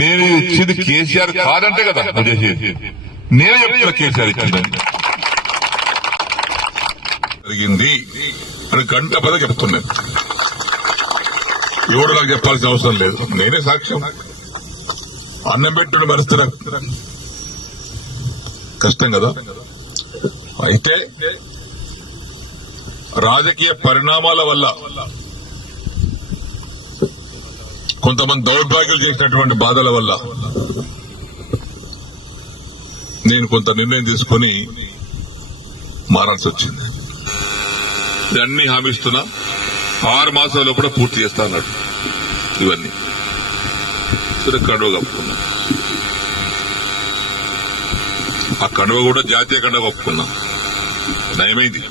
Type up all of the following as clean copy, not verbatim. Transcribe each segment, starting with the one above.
నేను ఇచ్చింది కేసీఆర్ కాదంటే కదా నువ్వు చేసేది. నేను చెప్తున్నా కేసీఆర్ ఇచ్చిందని జరిగింది అని గంట పద చెప్తున్నాను. ఎవడు నాకు చెప్పాల్సిన అవసరం లేదు, నేనే సాక్ష్యం. అన్నం పెట్టుడు మరుస్తున్నా కష్టం కదా. అయితే రాజకీయ పరిణామాల వల్ల కొంతమంది దౌర్భాగ్యాలు చేసినటువంటి బాధల వల్ల నేను కొంత నిర్ణయం తీసుకుని మారాల్సి వచ్చింది. అన్ని హామీస్తున్నా 6 మాసాల్లో కూడా పూర్తి చేస్తా అన్నాడు. ఇవన్నీ కడువ కప్పుకున్నా. ఆ కడువ కూడా జాతీయ కడువ కప్పుకున్నా. నయమైంది.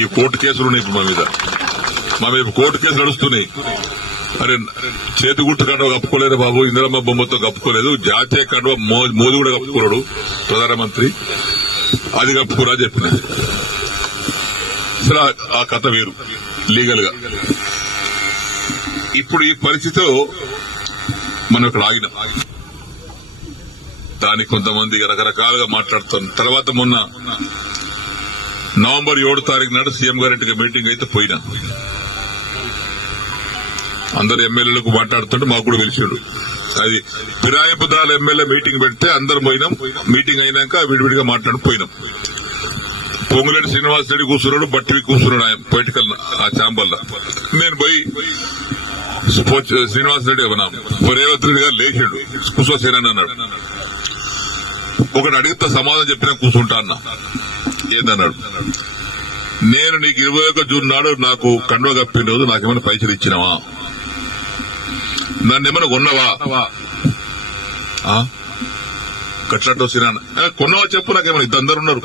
ఈ కోర్టు కేసులు ఉన్నాయి ఇప్పుడు మా మీద కోర్టు కేసులు నడుస్తున్నాయి. అరే చేతి గుట్టు కండువ కప్పుకోలేదు బాబు, ఇందిరమ్మ బొమ్మతో కప్పుకోలేదు, జాతీయ కండువ మోదీ కూడా కప్పుకున్నాడు ప్రధానమంత్రి, అది కప్పుకోరా చెప్పిన. సరే ఆ కథ వేరు లీగల్ గా. ఇప్పుడు ఈ పరిస్థితిలో మనం ఇక్కడ ఆగినాం. దానికి కొంతమంది రకరకాలుగా మాట్లాడుతాం. తర్వాత మొన్న నవంబర్ 7 తారీఖు నాడు సీఎం గారింటికి మీటింగ్ అయితే పోయినా. అందరు ఎమ్మెల్యేలకు మాట్లాడుతుంటే మాకు కూడా పిలిచాడు. అది ఫిరాయింపుదారుల ఎమ్మెల్యే మీటింగ్ పెడితే అందరం పోయినాం. మీటింగ్ అయినాక విడివిడిగా మాట్లాడిపోయినాం. పొంగులేటి శ్రీనివాసరెడ్డి కూర్చున్నాడు, బట్టివి కూర్చున్నాడు ఆయన పొలిటికల్ ఆ ఛాంబర్లో. నేను పోయి శ్రీనివాసరెడ్డి రేవంత్ రెడ్డి గారు లేచాడు, కూర్చోసేనని అన్నాడు. ఒకటి అడిగితే సమాధానం చెప్పినా కూర్చుంటా అన్నా. ఏందన్నాడు, నేను నీకు 21 జూన్ నాడు నాకు కండువ కప్పిన రోజు నాకేమైనా పైసలు ఇచ్చినావా, నన్ను ఏమైనా కొన్నావా, కట్లట్టు వచ్చినా కొన్నావా చెప్పు, నాకేమైనా ఇద్దరు ఉన్నారు,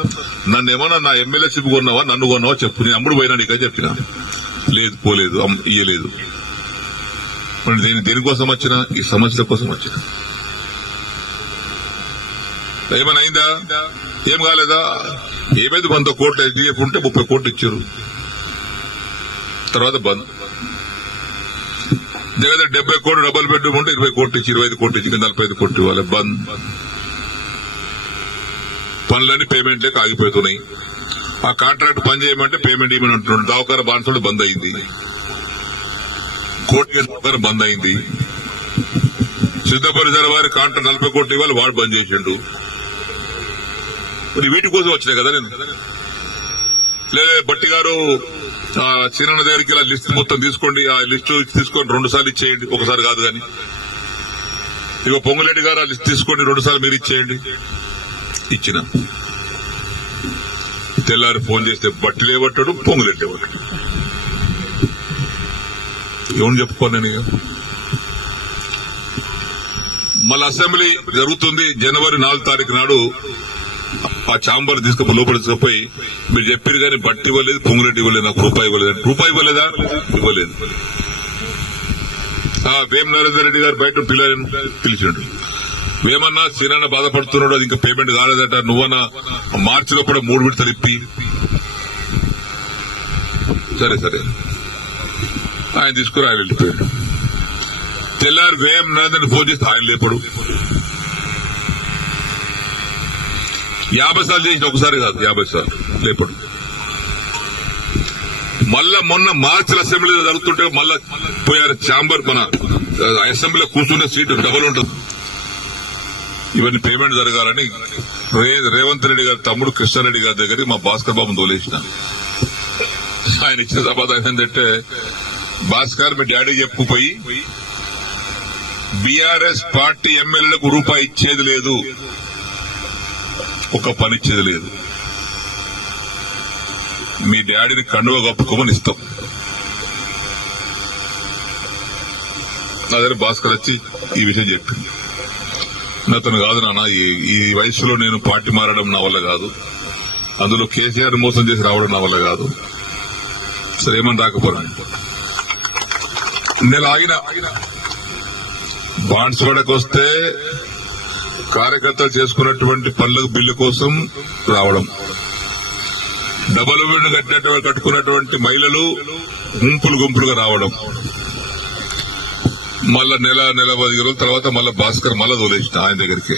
నన్ను ఏమన్నా నా ఎమ్మెల్యేషిప్ కొన్నావా, నన్ను కొన్నావా చెప్పు, నేను అమ్ముడు పోయినా నీకే చెప్పినా. లేదు పోలేదు, ఇయ్యలేదు. దేనికోసం వచ్చినా ఈ సమస్యల కోసం వచ్చినా. ఏమైనా అయిందా, ఏం కాలేదా, ఏమైంది, 100 కోట్లు హెచ్డిఎఫ్ ఉంటే 30 కోట్లు ఇచ్చారు. తర్వాత బంద్. దగ్గర 70 కోట్లు డబుల్ బెడ్రూమ్ ఉంటే 20 కోట్లు ఇచ్చి 25 కోట్లు ఇచ్చి 45 కోట్లు ఇవ్వాలి. బంద్. పనులన్నీ పేమెంట్ లేక ఆగిపోతున్నాయి. ఆ కాంట్రాక్ట్ పని చేయమంటే పేమెంట్ ఇవ్వమని అంటున్నాడు. దవాఖాన బాన్సుడు బంద్ అయింది, కోర్టు బంద్ అయింది. సిద్ధపరిసర వారి కాంట్రాక్ట్ 40 కోట్లు ఇవ్వాలి, వాడు బంద్ చేసిండు. వీటి కోసం వచ్చినాయి కదా నేను. లేదా బట్టి గారు సీనన్న దగ్గరికి ఇలా లిస్ట్ మొత్తం తీసుకోండి, ఆ లిస్టు తీసుకొని 2 సార్లు ఇచ్చేయండి, ఒకసారి కాదు కానీ. ఇక పొంగులేటి గారు ఆ లిస్ట్ తీసుకోండి, 2 సార్లు మీరు ఇచ్చేయండి. ఇచ్చిన తెల్లారి ఫోన్ చేస్తే బట్టి లేవట్టాడు, పొంగులేటి లేవట్టాడు. ఏమని చెప్పుకోను నేను. ఇక మళ్ళీ అసెంబ్లీ జరుగుతుంది. జనవరి 4 తారీఖు నాడు ఆ ఛాంబర్ తీసుకుపోయి లోపల తీసుకుపోయి మీరు చెప్పారు కానీ బట్టి ఇవ్వలేదు, పొంగులేటి ఇవ్వలేదు, నాకు రూపాయి ఇవ్వలేదు. రూపాయి ఇవ్వలేదా, ఇవ్వలేదు. వేం నరేందర్ రెడ్డి గారు బయట పిల్లలను పిలిచాడు. వేమన్నా సీనన్న బాధపడుతున్నాడు, అది ఇంకా పేమెంట్ కాలేదట, నువ్వన్నా మార్చిలో కూడా 3 విడతలు ఇప్పి. సరే సరే ఆయన తీసుకుని ఆయన వెళ్ళిపోయాడు. తెల్లారు వేం నరేందర్ ఫోన్ చేస్తే ఆయన లేపడు. 50 సార్లు చేసిన, ఒకసారి కాదు 50 సార్లు లేపడు. మళ్ళా మొన్న మార్చిలో అసెంబ్లీలో జరుగుతుంటే మళ్ళా పోయారు ఛాంబర్. మన అసెంబ్లీలో కూర్చునే సీటు డబుల్ ఉంటుంది. ఇవన్నీ పేమెంట్ జరగాలని రేవంత్ రెడ్డి గారి తమ్ముడు కృష్ణారెడ్డి గారి దగ్గరికి మా భాస్కర్ బాబును తోలేసిన. ఆయన ఇచ్చిన సమాధానం ఏంటంటే, భాస్కర్ మీ డాడీకి చెప్పుకుపోయి బీఆర్ఎస్ పార్టీ ఎమ్మెల్యేలకు రూపాయి ఇచ్చేది లేదు, ఒక పని ఇచ్చేది లేదు, మీ డాడీని కండువ కప్పుకోమని ఇస్తాం. అదే భాస్కర్ వచ్చి ఈ విషయం చెప్పింది. అతను కాదు నాన్న, ఈ వయసులో నేను పార్టీ మారడం నా వల్ల కాదు, అందులో కేసీఆర్ మోసం చేసి రావడం నా వల్ల కాదు, సరే ఏమని రాకపోరాను. నెల ఆగిన బాండ్స్ పడకు వస్తే కార్యకర్తలు చేసుకున్నటువంటి పనులకు బిల్లు కోసం రావడం, డబల్ బెడ్ కట్టుకున్నటువంటి మహిళలు గుంపులుగా రావడం, మళ్ళా నెల 15 రోజుల తర్వాత మళ్ళా భాస్కర్ మళ్ళా తోలేసిన ఆయన దగ్గరికి.